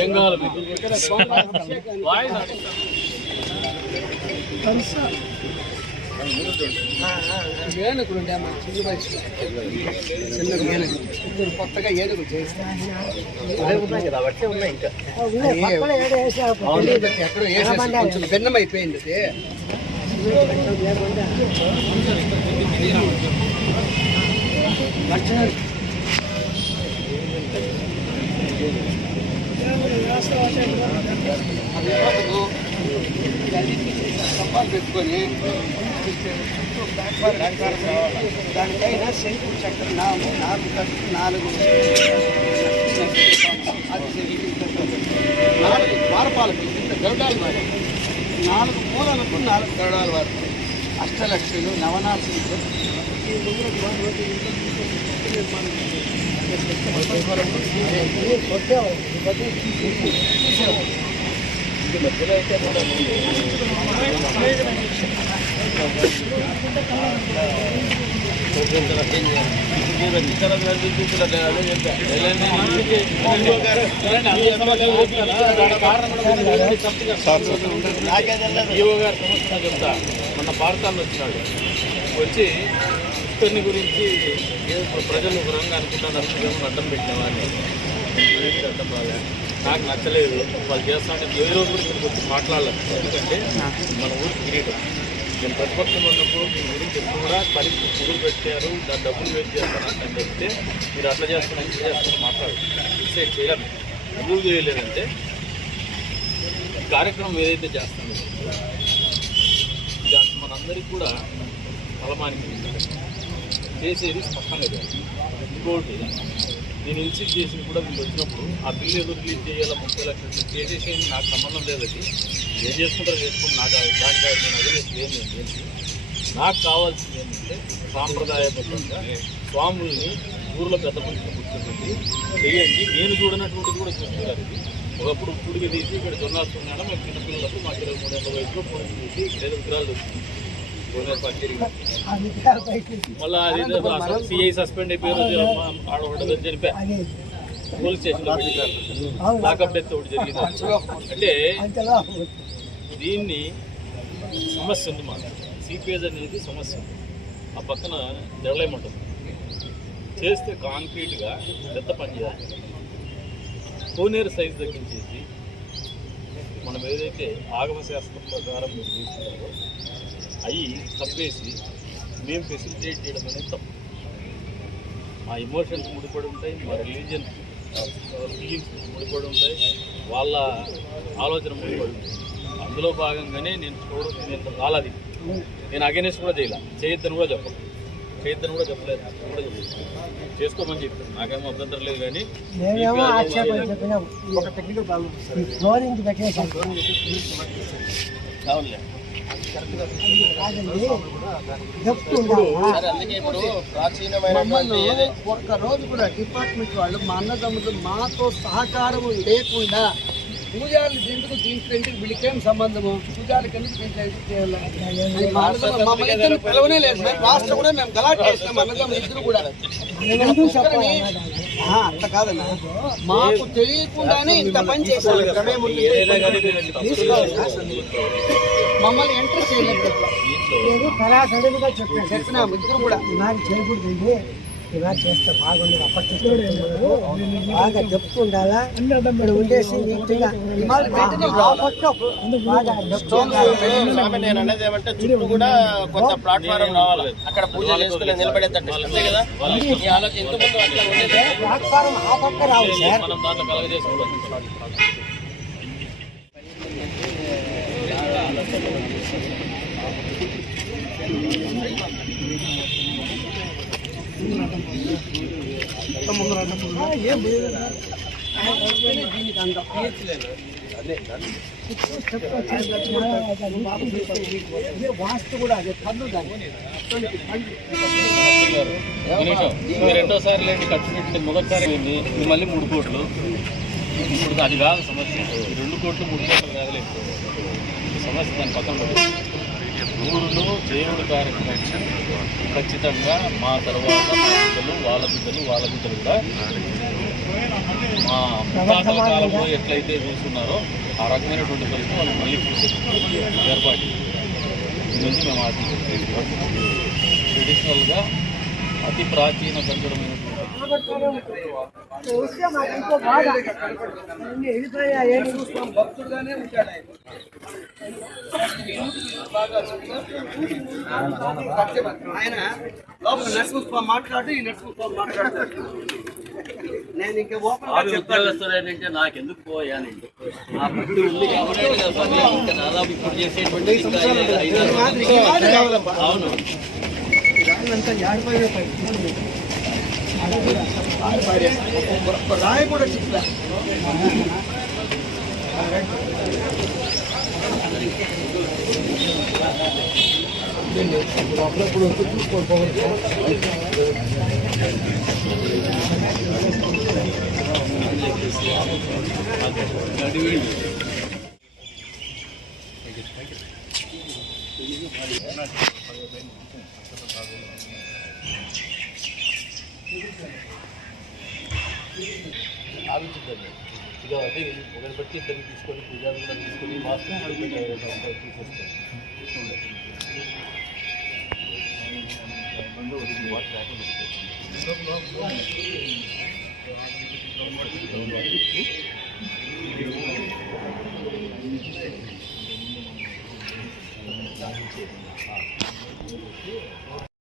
ఏం కావాలి? వాయిస్. ఏనుగులు ఉండే మా చిన్న వయసు చిన్న ఏనుగులు ఇప్పుడు కొత్తగా ఏనుగులు చేస్తాం ఎక్కడో వేసేసి భిన్నం అయిపోయింది అది అది ఎక్కడదు. స్తంభాలు పెట్టుకొని దానిపైన శంకు చక్ర నాము నాలుగు కట్టు నాలుగు అది నాలుగు ద్వారపాలకు ఇంత గరుడాలు వారు నాలుగు మూలలకు నాలుగు గరుడాలు వారు అష్టలక్ష్యులు నవనాశులు ఈవో గారు చెప్తా మన భారతాన్ని వచ్చినాడు వచ్చి ఇతన్ని గురించి ప్రజలు ఒక రంగా అనుకుంటున్నారు ఏమో అడ్డం పెట్టినామని అడ్డం బాగా నాకు నచ్చలేదు. వాళ్ళు చేస్తాంటే ఏ రోజు కూడా ఇక్కడికి వచ్చి మాట్లాడలేదు. ఎందుకంటే మన ఊరికి కిరీటం నేను ప్రతిపక్షం ఉన్నప్పుడు మీ గురించి ఎప్పుడు కూడా పని పురుగులు పెట్టారు. దాని డబ్బులు వేస్ట్ చేస్తాను అని చెప్తే మీరు అట్లా చేస్తున్నారు ఇట్లా చేస్తున్నారు మాట్లాడు డిసైడ్ చేయలేము ఎందుకు చేయలేదంటే కార్యక్రమం ఏదైతే చేస్తామో ఇది మనందరికీ కూడా బలమానికి చేసేది స్పష్టంగా చేయాలి. ఇంకోటి నేను ఇన్సిట్ చేసి కూడా వీళ్ళు వచ్చినప్పుడు ఆ బిల్లు ఏదో రిలీజ్ చేయాలి ముప్పై లక్షలు చేసేసేది నాకు సంబంధం లేదు అది. ఏం చేసుకుంటారో చేసుకుంటే నాకు దానికి నేను అదే ఏం లేదు ఏంటి నాకు కావాల్సింది ఏంటంటే సాంప్రదాయబద్ధంగా స్వాముల్ని ఊర్లో పెద్ద మనిషిని కూర్చోబెట్టి చేయండి నేను చూడనటువంటిది కూడా చూస్తున్నారు ఒకప్పుడు పుడికి తీసి ఇక్కడ జొన్నాస్తున్నాడు మేము చిన్నపిల్లలకు మా ఇరవై మూడు ఏళ్ళ వయసులో పొడికి తీసి ఇక్కడ విగ్రహాలు వచ్చింది మళ్ళీ అది సిఐ సస్పెండ్ అయిపోయారు ఆడ ఉండదని చెప్పా. పోలీస్ స్టేషన్లో పెట్టారు లాకప్ డెత్ ఒకటి జరిగింది. అంటే దీన్ని సమస్య ఉంది మాకు. సిపిఎస్ అనేది సమస్య ఉంది. ఆ పక్కన జరలేమంటుంది చేస్తే కాంక్రీట్గా పెద్ద పని చేయాలి. కోనేరు సైజు తగ్గించేసి మనం ఏదైతే ఆగమ శాస్త్రం ప్రకారం మీరు తీసుకున్నారో అవి తప్పేసి మేము ఫెసిలిటేట్ చేయడం అనేది తప్పు. మా ఎమోషన్స్ ముడిపడి ఉంటాయి మా రిలీజియన్ ఫీలింగ్స్ ముడిపడి ఉంటాయి వాళ్ళ ఆలోచన ముడిపడి ఉంటుంది అందులో భాగంగానే నేను చూడ నేను రాలది. నేను అగేనెస్ట్ కూడా చేయాల. చేయొద్దని కూడా చెప్పను చేయొద్దని కూడా చెప్పలేదు. కూడా చెప్పలేదు. చేసుకోమని చెప్పాను నాకేమో అభ్యంతరం లేదు కానీ మేమేమో అందుకే ఇప్పుడు ప్రాచీనమైనటువంటి ఒక్క రోజు కూడా డిపార్ట్మెంట్ వాళ్ళు మా అన్నదమ్ములు మాతో సహకారం లేకుండా పూజారులు దీంట్లో దీంట్లో వీళ్ళకేం సంబంధము? పూజారికి ఎందుకు ఎందుకు పిలవనే లేదు. లాస్ట్ కూడా మేము గలాట్ చేసినాం అన్నదమ్ములు ఇద్దరు కూడా. ఎందుకు అట్లా కాదన్నా. మాకు తెలియకుండానే ఇంత పని చేశారు. మమ్మల్ని ఎంటర్ చేయలేదు. సడన్గా చెప్పాను చెప్పినాము. ఇద్దరు కూడా. ఇవాళ చేయకూడదు. ఇలా చేస్తే బాగుండదు. అప్పటి బాగా చెప్తూ ఉండాలా ఇక్కడ ఉండేసి నీట్గా నేను అనేది ఏమంటే చుట్టూ కూడా కొంత ప్లాట్ఫారం రావాలి. అక్కడ పూజ చేసుకుని నిలబడేటట్టు. అంతే కదా? ఈ ఆలోచన ఇంతకుముందు అట్లా ఉండేది. ప్లాట్ఫారం ఆ పక్క రావు సార్. మనం దాంట్లో కలగజేసుకోవడం దీనికి వాస్తు కూడా అదే పన్ను దాన్ని రెండోసారి లేండి ఖర్చు పెట్టింది. మొదటిసారి లేండి మళ్ళీ మూడు కోట్లు. ఇప్పుడు అది కాదు సమస్య. రెండు కోట్లు మూడు కోట్లు కాదు సమస్య సమస్య దాని పక్కన పెట్టి ఊరిలో దేవుడి కార్యక్రమం ఖచ్చితంగా మా తర్వాత మా బిడ్డలు వాళ్ళ బిడ్డలు వాళ్ళ బిడ్డలు కూడా మా ముత్తాతల కాలంలో ఎట్లయితే చూస్తున్నారో ఆ రకమైనటువంటి పరిస్థితి వాళ్ళు మళ్ళీ చూసే ఏర్పాటు ఇది నుంచి మేము ఆశించాం ట్రెడిషనల్గా అతి ప్రాచీన వస్తే మాకు ఎంతో బాధ. వెళ్ళిపోయా ఏమి భక్తుడుగానే ఉంటాడు ఆయన. బాగా ఆయన లోపల నరసింహ మాట్లాడు ఈ నరసింహ మాట్లాడతాడు నేను ఇంకా ఓపెన్గా చెప్తాను ఉద్యోగస్తులేనంటే నాకెందుకు పోయానండి ఆ పట్టు ఉంది కాబట్టి కదా స్వామి, ఇంకా దాదాపు ఇప్పుడు చేసేటువంటి ఇంకా ఐదు ఆరు సంవత్సరాలు. అవును రాళ్ళంతా జారిపోయిన ఒక આવી જ કરે પૂજા હતી અગરબત્તી તરીકે ઈશ્વરની પૂજા કરતા ઈશ્વરની વાસ ના હળવી થઈ રહ્યા